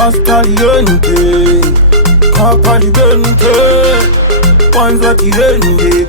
Astaliente, Capaliente, Wanza Tirende,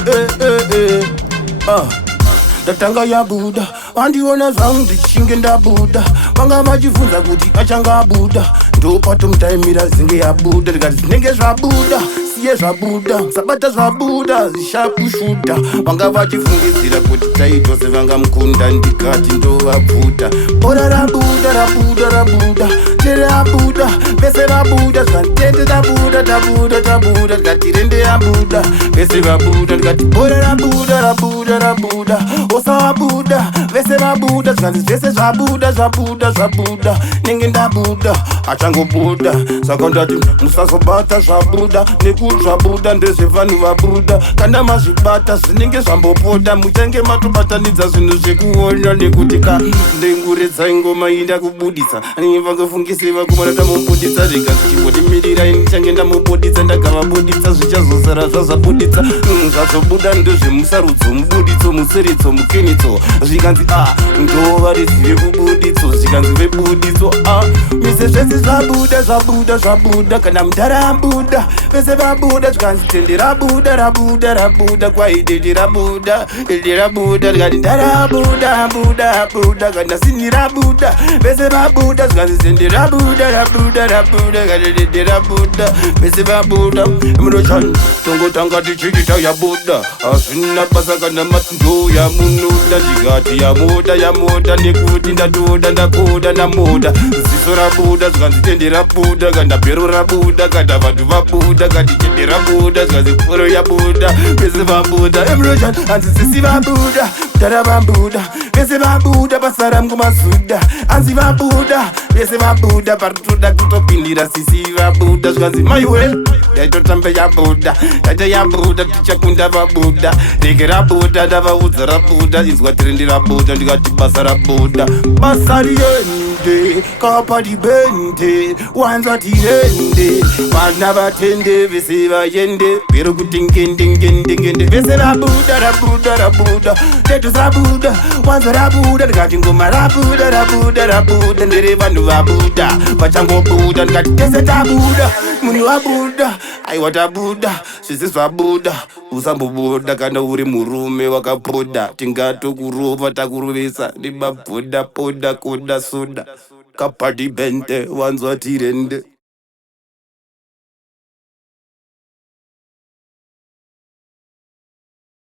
Datanga ya Buddha, wandiona zangu ndichinge Buddha. Vanga machifunza kuti achanga Buddha. Ndopato mutaimira zinge ya Buddha. Ndikati zinenge zva Buddha, siye zva Buddha. Sabata zva Buddha, zishapushuta. Vanga vachifungidzira kuti taitose vanga mukunda. Ndikati ndovabvuta. Ora ra Buddha, ra Buddha, ra Buddha. Tere ya Buddha, pese va Buddha. Zvantende ta Buddha, ta Buddha, ta Buddha. Ndikati rende ya Buddha, pese va Buddha. Ndikati ora ra Buddha, ra Buddha, ra Buddha. Osa wa Buddha, vese va Buddha. Zvanzi zvese zva Buddha, zva Buddha, zva Buddha. Ninge nda Buddha, achango Buddha. Saka ndati musazobata zva Buddha. Nekuti zva Buddha ndezvevanhu va Buddha. Kana mazvibata zvinenge zvambopota. Muchange matobatanidza zvinhu zvekuona. Nekuti ka ndenguredza ingoma inda kubudisa. Vangafungise vakomana tamubuditsa. Zvikazvichimbotimirirai ndichange ndamubuditsa. Ndagava buditsa zvichazosara zvazvabuditsa. Zvazobuda ndozvemusarudzo mubuditso museretso mukenitso. Zvikanzi ndova rizive kubuditso. Zvikanzi vebuditso mise zvese zvabuda zvabuda zvabuda. Kana mudhara abuda vese vabuda. Zvikanzi tende rabuda rabuda rabuda. Kwaidede rabuda dede rabuda. Rikati ndara abuda abuda abuda. Kana sini rabuda vese vabuda. Zvikanzi tende rabuda rabuda rabuda. Kana dede rabuda vese vabuda. Murochan tongotanga tichikita yabuda. Asina basa kana matindo ya munoda. Ndikati ya moda nekuti ndatoda ndakoda namoda. Ziso rabuda zvikanzi tende rabuda. Kana bhero rabuda. Kana vanhu vabuda. Kati tende rabuda. Zvikanzi furo yabuda vese vabuda. Emrochan hanzi sisi vabuda. Mudhara vabuda vese vabuda. Basa rangu mazuda. Hanzi vabuda vese vabuda. Paritoda kutopindira sisi vabuda. Zvikanzi maiwe yaitotamba yabuda. Taita yabuda tichakunda vabuda. Rege rabuda ndavaudza rabuda. Inzwa tirendi rabuda. Ndikati basa rabuda. Basa riende kaparibende. Wanza tirende vana vatende vese vaende. Vero kuti ngende vese rabuda rabuda rabuda. Tetu rabuda wanza rabuda. Ndikati ngoma rabuda rabuda rabuda. Ndere vanhu vabuda vachangobuda. Ndikati tese tabuda munhu wabuda. Aiwa tabuda zvese zvabuda. Usambobuda kana uri murume wakapoda. Tingatokurova takurovesa nemabhoda poda koda soda. Kapati bente wanzwa tirende.